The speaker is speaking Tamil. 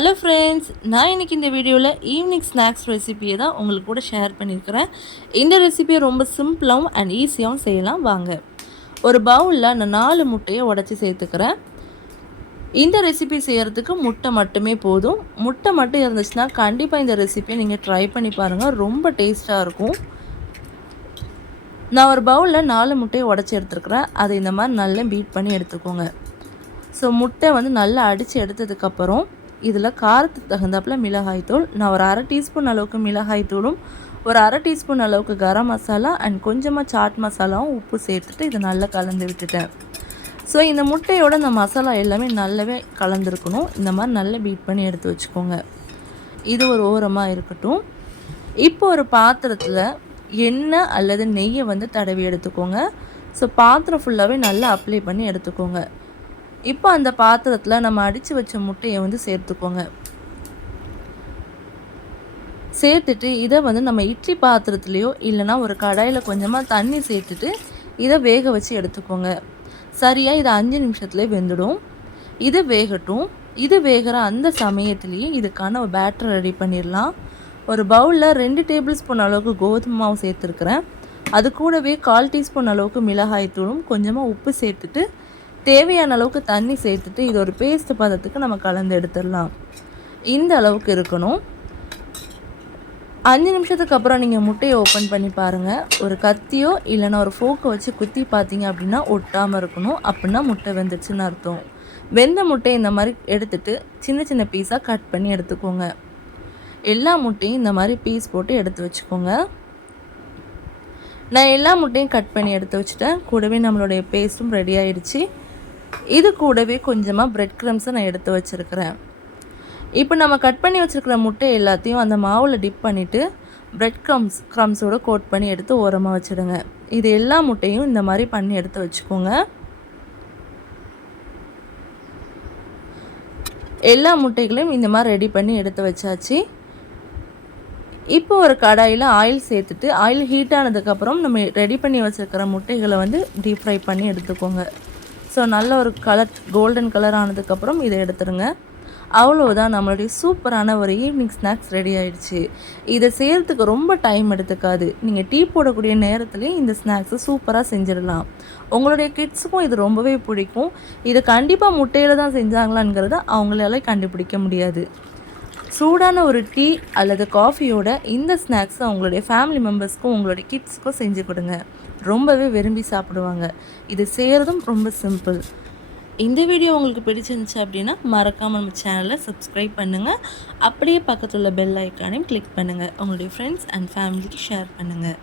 ஹலோ ஃப்ரெண்ட்ஸ் நான் இன்றைக்கி இந்த வீடியோவில் ஈவினிங் ஸ்நாக்ஸ் ரெசிபியை தான் உங்களுக்கு கூட ஷேர் பண்ணியிருக்கிறேன் இந்த ரெசிபியை ரொம்ப சிம்பிளாகவும் அண்ட் ஈஸியாகவும் செய்யலாம். வாங்க. ஒரு பவுலில் நான் நாலு முட்டையை உடச்சி சேர்த்துக்கிறேன். இந்த ரெசிபி செய்கிறதுக்கு முட்டை மட்டுமே போதும். முட்டை மட்டும் இருந்துச்சுன்னா கண்டிப்பாக இந்த ரெசிபியை நீங்கள் ட்ரை பண்ணி பாருங்கள் ரொம்ப டேஸ்ட்டாக இருக்கும். நான் ஒரு பவுலில் நாலு முட்டையை உடச்சி எடுத்துருக்குறேன். அதை இந்த மாதிரி நல்லா பீட் பண்ணி எடுத்துக்கோங்க. ஸோ முட்டை வந்து நல்லா அடித்து எடுத்ததுக்கப்புறம் இதில் காரத்துக்கு தகுந்தாப்பில் மிளகாய்த்தூள் நான் ஒரு அரை டீஸ்பூன் அளவுக்கு மிளகாய்த்தூளும் ஒரு அரை டீஸ்பூன் அளவுக்கு கரம் மசாலா அண்ட் கொஞ்சமாக சாட் மசாலாவும் உப்பு சேர்த்துட்டு இதை நல்லா கலந்து விட்டுட்டேன். ஸோ இந்த முட்டையோட இந்த மசாலா எல்லாமே நல்லாவே கலந்துருக்கணும். இந்த மாதிரி நல்லா பீட் பண்ணி எடுத்து வச்சுக்கோங்க. இது ஒரு ஓரமாக இருக்கட்டும். இப்போ ஒரு பாத்திரத்தில் எண்ணெய் அல்லது நெய்யை வந்து தடவி எடுத்துக்கோங்க. ஸோ பாத்திரம் ஃபுல்லாகவே நல்லா அப்ளை பண்ணி எடுத்துக்கோங்க. இப்போ அந்த பாத்திரத்தில் நம்ம அடித்து வச்ச முட்டையை வந்து சேர்த்துக்கோங்க. சேர்த்துட்டு இதை வந்து நம்ம இட்லி பாத்திரத்துலேயோ இல்லைனா ஒரு கடாயில் கொஞ்சமாக தண்ணி சேர்த்துட்டு இதை வேக வச்சு எடுத்துக்கோங்க. சரியாக இது அஞ்சு நிமிஷத்துலேயே வெந்துடும். இது வேகட்டும். இது வேகிற அந்த சமயத்துலேயே இதுக்கான ஒரு பேட்டர் ரெடி பண்ணிடலாம். ஒரு பவுலில் ரெண்டு டேபிள் ஸ்பூன் அளவுக்கு கோதுமை மாவு சேர்த்துருக்குறேன். அது கூடவே கால் டீஸ்பூன் அளவுக்கு மிளகாய் தூளும் கொஞ்சமாக உப்பு சேர்த்துட்டு தேவையான அளவுக்கு தண்ணி சேர்த்துட்டு இது ஒரு பேஸ்ட் பதத்துக்கு நம்ம கலந்து எடுத்துடலாம். இந்த அளவுக்கு இருக்கணும். அஞ்சு நிமிஷத்துக்கு அப்புறம் நீங்கள் முட்டையை ஓப்பன் பண்ணி பாருங்கள் ஒரு கத்தியோ இல்லைனா ஒரு ஃபோக்கை வச்சு குத்தி பார்த்தீங்க அப்படின்னா ஒட்டாமல் இருக்கணும். அப்படின்னா முட்டை வெந்துச்சுன்னு அர்த்தம். வெந்த முட்டையை இந்த மாதிரி எடுத்துட்டு சின்ன சின்ன பீஸாக கட் பண்ணி எடுத்துக்கோங்க. எல்லா முட்டையும் இந்த மாதிரி பீஸ் போட்டு எடுத்து வச்சுக்கோங்க. நான் எல்லா முட்டையும் கட் பண்ணி எடுத்து வச்சுட்டேன். கூடவே நம்மளுடைய பேஸ்ட்டும் ரெடி ஆகிடுச்சு இது கூடவே கொஞ்சமாக ப்ரெட் க்ரம்ஸை நான் எடுத்து வச்சுருக்கிறேன். இப்போ நம்ம கட் பண்ணி வச்சுருக்கிற முட்டை எல்லாத்தையும் அந்த மாவில் டிப் பண்ணிவிட்டு ப்ரெட் க்ரம்ஸ் க்ரம்ஸோடு கோட் பண்ணி எடுத்து ஓரமாக வச்சுடுங்க. இது எல்லா முட்டையும் இந்த மாதிரி பண்ணி எடுத்து வச்சுக்கோங்க. எல்லா முட்டைகளையும் இந்த மாதிரி ரெடி பண்ணி எடுத்து வச்சாச்சு. இப்போ ஒரு கடாயில் ஆயில் சேர்த்துட்டு ஆயில் ஹீட் ஆனதுக்கப்புறம் நம்ம ரெடி பண்ணி வச்சுருக்கிற முட்டைகளை வந்து டீப் ஃப்ரை பண்ணி எடுத்துக்கோங்க. ஸோ நல்ல ஒரு கலர் கோல்டன் கலர் ஆனதுக்கப்புறம் இதை எடுத்துருங்க. அவ்வளோதான் நம்மளுடைய சூப்பரான ஒரு ஈவினிங் ஸ்நாக்ஸ் ரெடி ஆயிடுச்சு. இதை செய்கிறதுக்கு ரொம்ப டைம் எடுத்துக்காது. நீங்கள் டீ போடக்கூடிய நேரத்துலேயும் இந்த ஸ்நாக்ஸை சூப்பராக செஞ்சிடலாம். உங்களுடைய கிட்ஸுக்கும் இது ரொம்பவே பிடிக்கும். இதை கண்டிப்பாக முட்டையில் தான் செஞ்சாங்களாங்கிறத அவங்களால கண்டுபிடிக்க முடியாது. சூடான ஒரு டீ அல்லது காஃபியோட இந்த ஸ்நாக்ஸை உங்களுடைய ஃபேமிலி மெம்பர்ஸ்க்கும் உங்களுடைய கிட்ஸ்க்கும் செஞ்சு கொடுங்க. ரொம்பவே விரும்பி சாப்பிடுவாங்க. இது செய்கிறதும் ரொம்ப சிம்பிள் இந்த வீடியோ உங்களுக்கு பிடிச்சிருந்துச்சு அப்படின்னா மறக்காமல் நம்ம சேனலை சப்ஸ்கிரைப் பண்ணுங்கள் அப்படியே பக்கத்தில் பெல் ஐக்கானையும் கிளிக் பண்ணுங்கள் உங்களுடைய ஃப்ரெண்ட்ஸ் அண்ட் ஃபேமிலிக்கு ஷேர் பண்ணுங்கள்